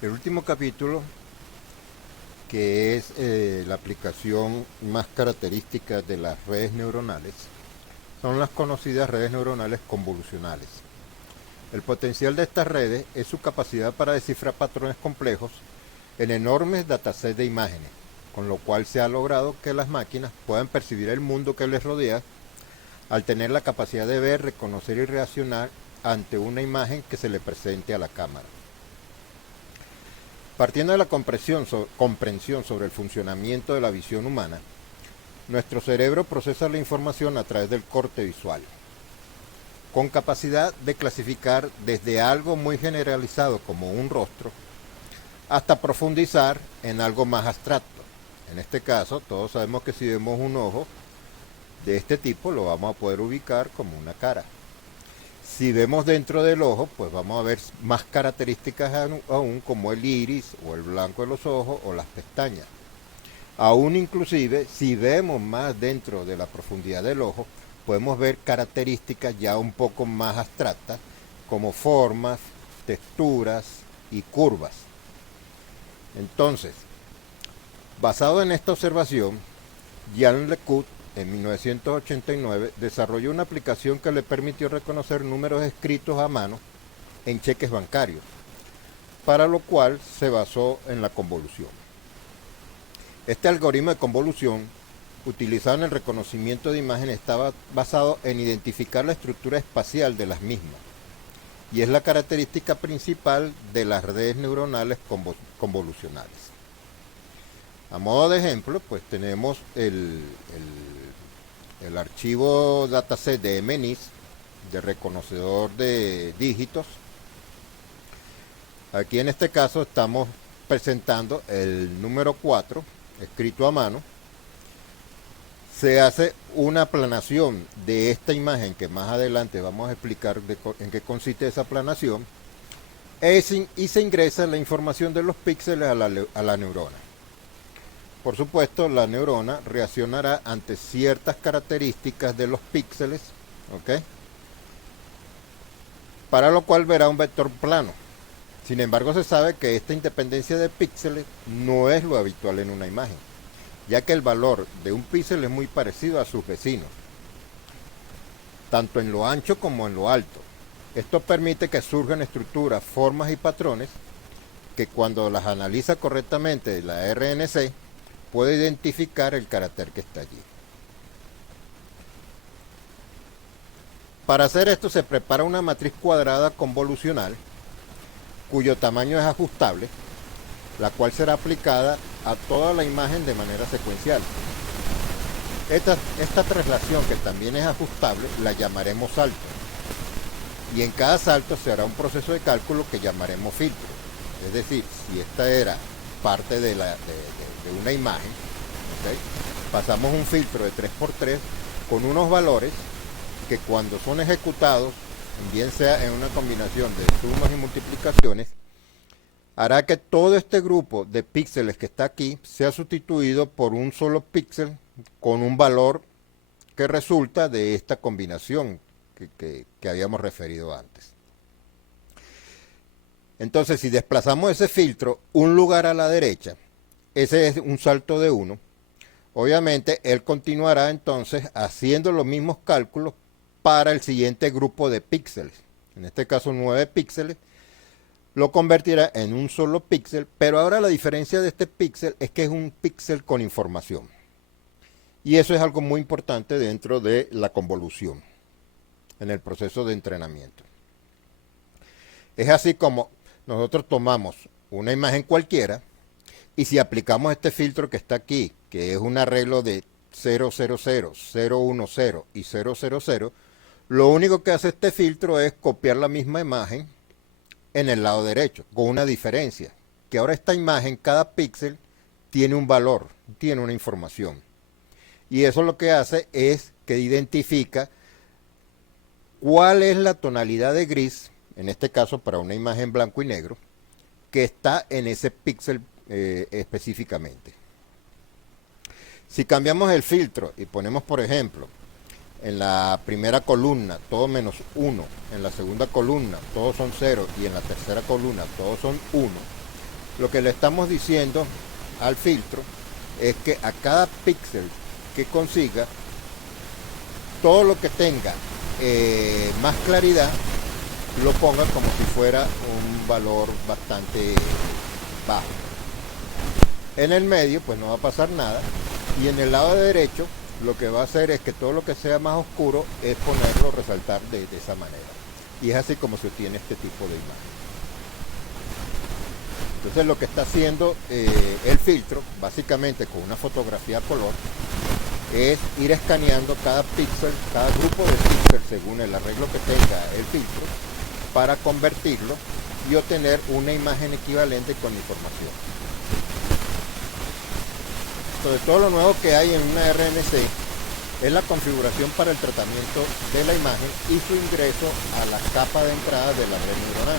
El último capítulo, que es la aplicación más característica de las redes neuronales, son las conocidas redes neuronales convolucionales. El potencial de estas redes es su capacidad para descifrar patrones complejos en enormes datasets de imágenes, con lo cual se ha logrado que las máquinas puedan percibir el mundo que les rodea al tener la capacidad de ver, reconocer y reaccionar ante una imagen que se le presente a la cámara. Partiendo de la comprensión sobre el funcionamiento de la visión humana, nuestro cerebro procesa la información a través del corte visual, con capacidad de clasificar desde algo muy generalizado como un rostro hasta profundizar en algo más abstracto. En este caso, todos sabemos que si vemos un ojo de este tipo, lo vamos a poder ubicar como una cara. Si vemos dentro del ojo, pues vamos a ver más características aún, como el iris o el blanco de los ojos o las pestañas. Aún inclusive, si vemos más dentro de la profundidad del ojo, podemos ver características ya un poco más abstractas, como formas, texturas y curvas. Entonces, basado en esta observación, Jean Lecout en 1989 desarrolló una aplicación que le permitió reconocer números escritos a mano en cheques bancarios, para lo cual se basó en la convolución. Este algoritmo de convolución, utilizado en el reconocimiento de imágenes, estaba basado en identificar la estructura espacial de las mismas, y es la característica principal de las redes neuronales convolucionales. A modo de ejemplo, pues tenemos el archivo dataset de MNIST, de reconocedor de dígitos. Aquí en este caso estamos presentando el número 4, escrito a mano. Se hace una aplanación de esta imagen, que más adelante vamos a explicar en qué consiste esa aplanación, y se ingresa la información de los píxeles a la neurona. Por supuesto, la neurona reaccionará ante ciertas características de los píxeles, ¿ok? Para lo cual verá un vector plano. Sin embargo, se sabe que esta independencia de píxeles no es lo habitual en una imagen, ya que el valor de un píxel es muy parecido a sus vecinos, tanto en lo ancho como en lo alto. Esto permite que surjan estructuras, formas y patrones que, cuando las analiza correctamente la RNC, puede identificar el carácter que está allí. Para hacer esto se prepara una matriz cuadrada convolucional cuyo tamaño es ajustable, la cual será aplicada a toda la imagen de manera secuencial. Esta traslación, que también es ajustable, la llamaremos salto, y en cada salto se hará un proceso de cálculo que llamaremos filtro. Es decir, si esta era parte de una imagen, ¿okay?, pasamos un filtro de 3×3 con unos valores que, cuando son ejecutados, bien sea en una combinación de sumas y multiplicaciones, hará que todo este grupo de píxeles que está aquí sea sustituido por un solo píxel con un valor que resulta de esta combinación que habíamos referido antes. Entonces, si desplazamos ese filtro un lugar a la derecha, ese es un salto de 1. Obviamente, él continuará entonces haciendo los mismos cálculos para el siguiente grupo de píxeles. En este caso, 9 píxeles. Lo convertirá en un solo píxel, pero ahora la diferencia de este píxel es que es un píxel con información. Y eso es algo muy importante dentro de la convolución, en el proceso de entrenamiento. Es así como nosotros tomamos una imagen cualquiera, y si aplicamos este filtro que está aquí, que es un arreglo de 000, 010 y 000, lo único que hace este filtro es copiar la misma imagen en el lado derecho, con una diferencia, que ahora esta imagen, cada píxel, tiene un valor, tiene una información. Y eso lo que hace es que identifica cuál es la tonalidad de gris, en este caso para una imagen blanco y negro, que está en ese píxel específicamente. Si cambiamos el filtro y ponemos, por ejemplo, en la primera columna todo menos 1, en la segunda columna todos son 0 y en la tercera columna todos son 1, Lo que le estamos diciendo al filtro es que a cada píxel que consiga, todo lo que tenga más claridad lo ponga como si fuera un valor bastante bajo. En el medio pues no va a pasar nada, y en el lado derecho lo que va a hacer es que todo lo que sea más oscuro es ponerlo, resaltar de esa manera. Y es así como se obtiene este tipo de imagen. Entonces lo que está haciendo el filtro, básicamente con una fotografía a color, es ir escaneando cada píxel, cada grupo de píxeles según el arreglo que tenga el filtro, para convertirlo y obtener una imagen equivalente con información. Sobre todo lo nuevo que hay en una RNC es la configuración para el tratamiento de la imagen y su ingreso a la capa de entrada de la red neuronal.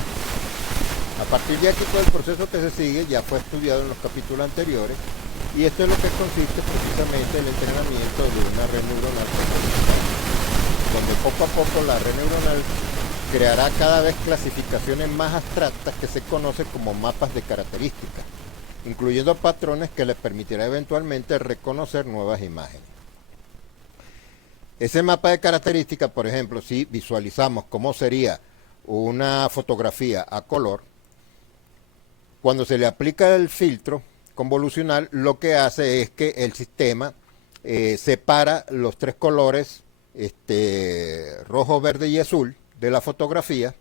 A partir de aquí todo el proceso que se sigue ya fue estudiado en los capítulos anteriores, y esto es lo que consiste precisamente en el entrenamiento de una red neuronal convolucional, donde poco a poco la red neuronal creará cada vez clasificaciones más abstractas que se conocen como mapas de características, incluyendo patrones que les permitirá eventualmente reconocer nuevas imágenes. Ese mapa de características, por ejemplo, si visualizamos cómo sería una fotografía a color, cuando se le aplica el filtro convolucional, lo que hace es que el sistema separa los tres colores, rojo, verde y azul, de la fotografía.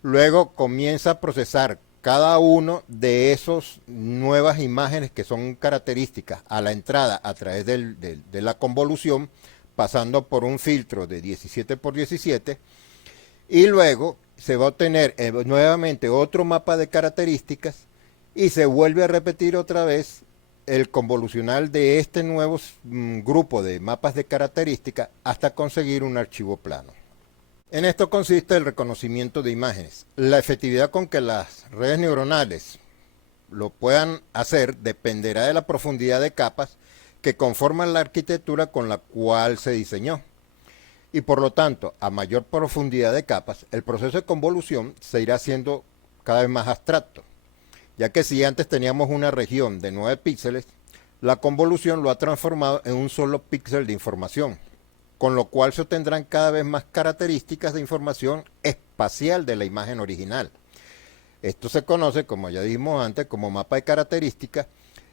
Luego comienza a procesar cada uno de esas nuevas imágenes que son características a la entrada a través de la convolución, pasando por un filtro de 17 por 17, y luego se va a obtener nuevamente otro mapa de características y se vuelve a repetir otra vez el convolucional de este nuevo grupo de mapas de características hasta conseguir un archivo plano. En esto consiste el reconocimiento de imágenes. La efectividad con que las redes neuronales lo puedan hacer dependerá de la profundidad de capas que conforman la arquitectura con la cual se diseñó. Y por lo tanto, a mayor profundidad de capas, el proceso de convolución se irá haciendo cada vez más abstracto, ya que si antes teníamos una región de 9 píxeles, la convolución lo ha transformado en un solo píxel de información, con lo cual se obtendrán cada vez más características de información espacial de la imagen original. Esto se conoce, como ya dijimos antes, como mapa de características,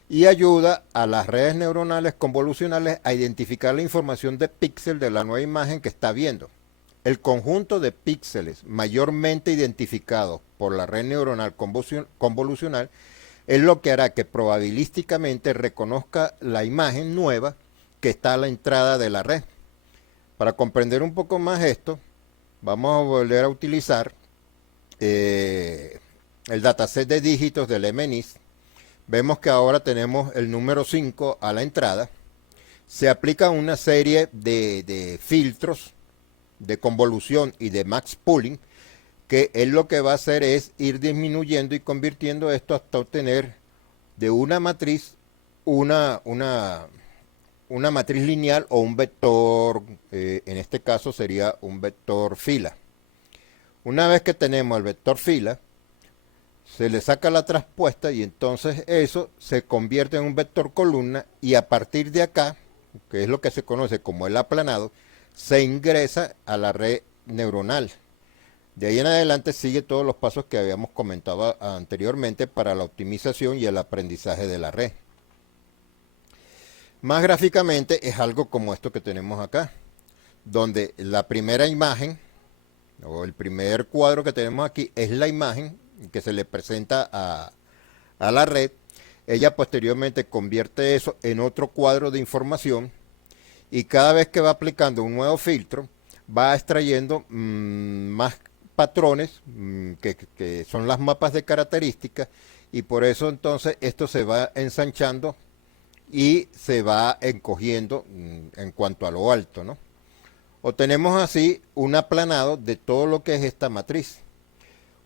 y ayuda a las redes neuronales convolucionales a identificar la información de píxel de la nueva imagen que está viendo. El conjunto de píxeles mayormente identificados por la red neuronal convolucional es lo que hará que probabilísticamente reconozca la imagen nueva que está a la entrada de la red. Para comprender un poco más esto, vamos a volver a utilizar el dataset de dígitos del MNIST. Vemos que ahora tenemos el número 5 a la entrada. Se aplica una serie de filtros de convolución y de max pooling, que él lo que va a hacer es ir disminuyendo y convirtiendo esto hasta obtener de una matriz una matriz lineal o un vector, en este caso sería un vector fila. Una vez que tenemos el vector fila, se le saca la traspuesta y entonces eso se convierte en un vector columna, y a partir de acá, que es lo que se conoce como el aplanado, se ingresa a la red neuronal. De ahí en adelante sigue todos los pasos que habíamos comentado anteriormente para la optimización y el aprendizaje de la red. Más gráficamente es algo como esto que tenemos acá, donde la primera imagen o el primer cuadro que tenemos aquí es la imagen que se le presenta a la red. Ella posteriormente convierte eso en otro cuadro de información, y cada vez que va aplicando un nuevo filtro va extrayendo más patrones que son las mapas de características, y por eso entonces esto se va ensanchando y se va encogiendo en cuanto a lo alto, ¿no? Obtenemos así un aplanado de todo lo que es esta matriz.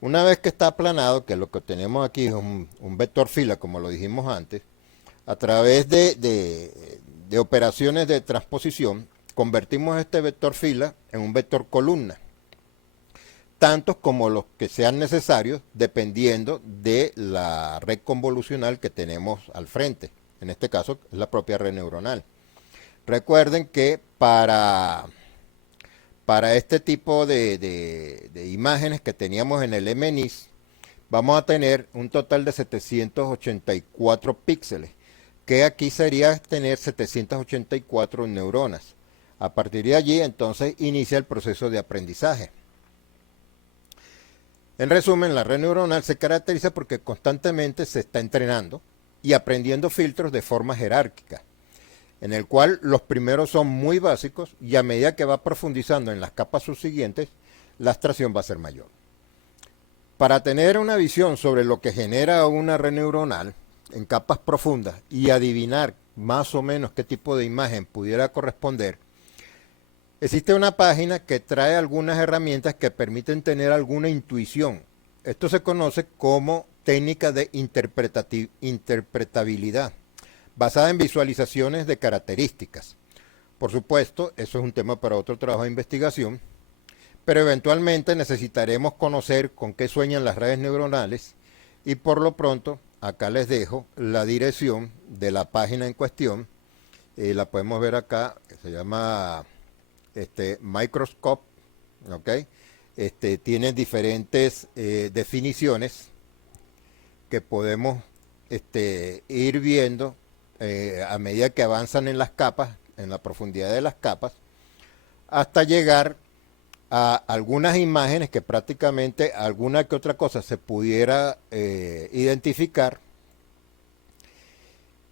Una vez que está aplanado, que lo que tenemos aquí es un vector fila, como lo dijimos antes, a través de operaciones de transposición, convertimos este vector fila en un vector columna. tantos como los que sean necesarios dependiendo de la red convolucional que tenemos al frente. En este caso es la propia red neuronal. Recuerden que para este tipo de imágenes que teníamos en el MNIS, vamos a tener un total de 784 píxeles, que aquí sería tener 784 neuronas. A partir de allí, entonces, inicia el proceso de aprendizaje. En resumen, la red neuronal se caracteriza porque constantemente se está entrenando y aprendiendo filtros de forma jerárquica, en el cual los primeros son muy básicos y a medida que va profundizando en las capas subsiguientes, la abstracción va a ser mayor. Para tener una visión sobre lo que genera una red neuronal en capas profundas y adivinar más o menos qué tipo de imagen pudiera corresponder, existe una página que trae algunas herramientas que permiten tener alguna intuición. Esto se conoce como técnica de interpretabilidad, basada en visualizaciones de características. Por supuesto, eso es un tema para otro trabajo de investigación, pero eventualmente necesitaremos conocer con qué sueñan las redes neuronales y por lo pronto acá les dejo la dirección de la página en cuestión. La podemos ver acá, que se llama Microscope, ¿ok? Tiene diferentes definiciones que podemos ir viendo a medida que avanzan en las capas, en la profundidad de las capas, hasta llegar a algunas imágenes que prácticamente alguna que otra cosa se pudiera identificar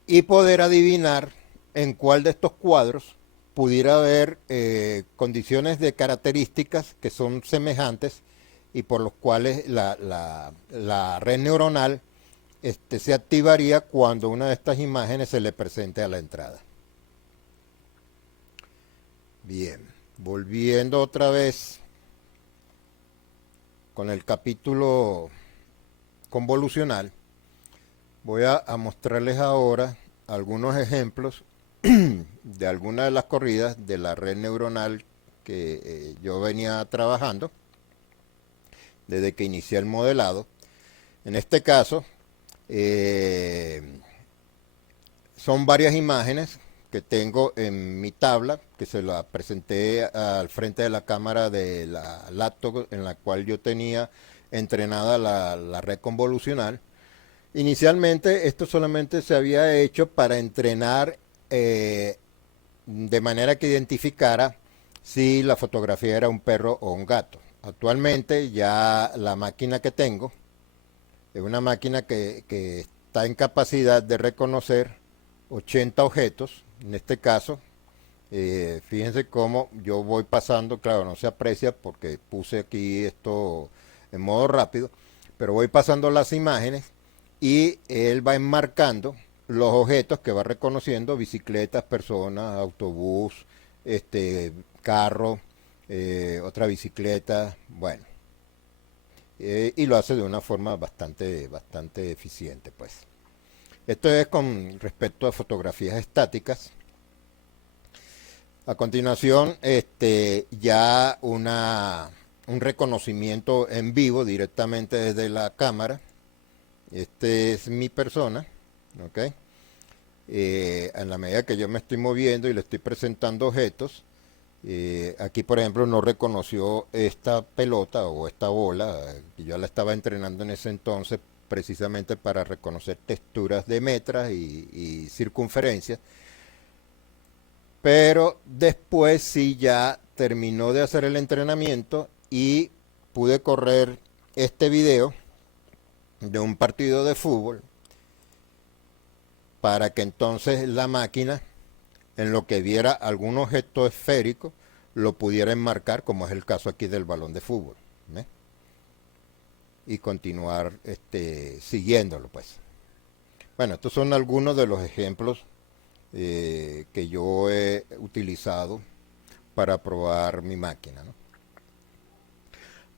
y poder adivinar en cuál de estos cuadros pudiera haber condiciones de características que son semejantes y por los cuales la red neuronal se activaría cuando una de estas imágenes se le presente a la entrada. Bien, volviendo otra vez con el capítulo convolucional, voy a mostrarles ahora algunos ejemplos de algunas de las corridas de la red neuronal que yo venía trabajando desde que inicié el modelado. En este caso, son varias imágenes que tengo en mi tabla, que se la presenté al frente de la cámara de la laptop en la cual yo tenía entrenada la red convolucional. Inicialmente esto solamente se había hecho para entrenar de manera que identificara si la fotografía era un perro o un gato. Actualmente ya la máquina que tengo es una máquina que está en capacidad de reconocer 80 objetos. En este caso, fíjense cómo yo voy pasando, claro, no se aprecia porque puse aquí esto en modo rápido, pero voy pasando las imágenes y él va enmarcando los objetos que va reconociendo: bicicletas, personas, autobús, carro, otra bicicleta, bueno. Y lo hace de una forma bastante eficiente, pues. Esto es con respecto a fotografías estáticas. A continuación, ya un reconocimiento en vivo directamente desde la cámara. Es mi persona, ¿ok? En la medida que yo me estoy moviendo y le estoy presentando objetos, aquí por ejemplo no reconoció esta pelota o esta bola, que yo la estaba entrenando en ese entonces precisamente para reconocer texturas de metras y circunferencias, pero después sí ya terminó de hacer el entrenamiento y pude correr este video de un partido de fútbol para que entonces la máquina, en lo que viera algún objeto esférico, lo pudiera enmarcar, como es el caso aquí del balón de fútbol, ¿eh? Y continuar siguiéndolo, pues. Bueno, estos son algunos de los ejemplos que yo he utilizado para probar mi máquina, ¿no?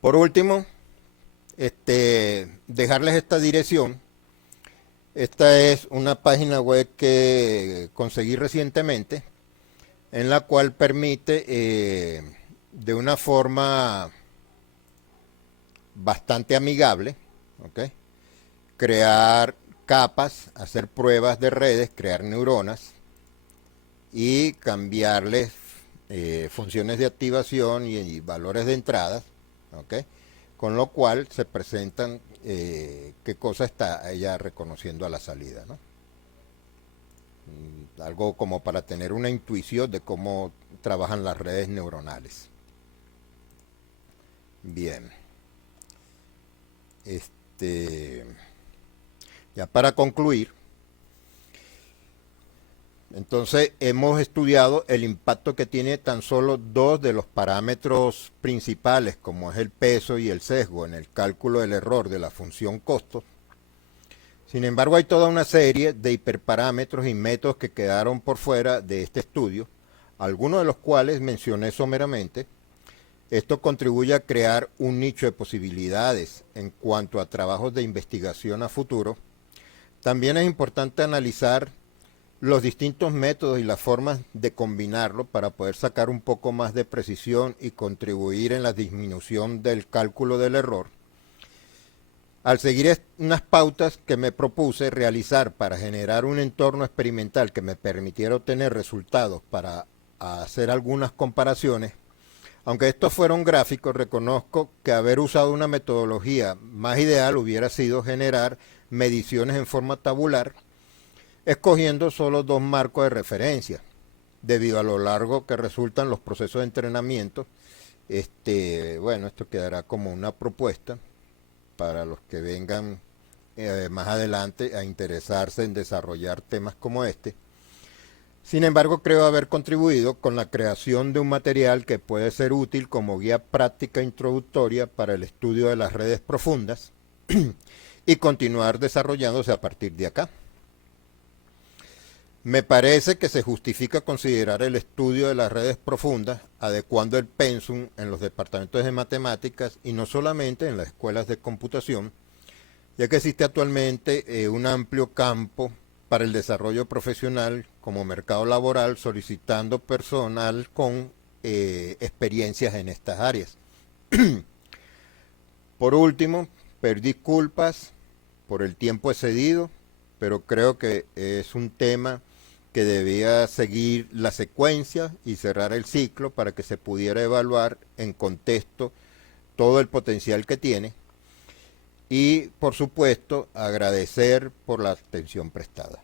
Por último, dejarles esta dirección. Esta es una página web que conseguí recientemente, en la cual permite de una forma bastante amigable, ¿ok? Crear capas, hacer pruebas de redes, crear neuronas y cambiarles funciones de activación y valores de entrada, ¿ok? Con lo cual se presentan qué cosa está ella reconociendo a la salida, ¿no? Algo como para tener una intuición de cómo trabajan las redes neuronales. Bien. Ya para concluir, entonces hemos estudiado el impacto que tiene tan solo dos de los parámetros principales, como es el peso y el sesgo, en el cálculo del error de la función costo. Sin embargo, hay toda una serie de hiperparámetros y métodos que quedaron por fuera de este estudio, algunos de los cuales mencioné someramente. Esto contribuye a crear un nicho de posibilidades en cuanto a trabajos de investigación a futuro. También es importante analizar los distintos métodos y las formas de combinarlo para poder sacar un poco más de precisión y contribuir en la disminución del cálculo del error. Al seguir unas pautas que me propuse realizar para generar un entorno experimental que me permitiera obtener resultados para hacer algunas comparaciones, aunque estos fueron gráficos, reconozco que haber usado una metodología más ideal hubiera sido generar mediciones en forma tabular, escogiendo solo dos marcos de referencia, debido a lo largo que resultan los procesos de entrenamiento. Bueno, esto quedará como una propuesta para los que vengan más adelante a interesarse en desarrollar temas como este. Sin embargo, creo haber contribuido con la creación de un material que puede ser útil como guía práctica introductoria para el estudio de las redes profundas y continuar desarrollándose a partir de acá. Me parece que se justifica considerar el estudio de las redes profundas adecuando el pensum en los departamentos de matemáticas y no solamente en las escuelas de computación, ya que existe actualmente un amplio campo para el desarrollo profesional como mercado laboral solicitando personal con experiencias en estas áreas. Por último, pedir disculpas por el tiempo excedido, pero creo que es un tema que debía seguir la secuencia y cerrar el ciclo para que se pudiera evaluar en contexto todo el potencial que tiene y, por supuesto, agradecer por la atención prestada.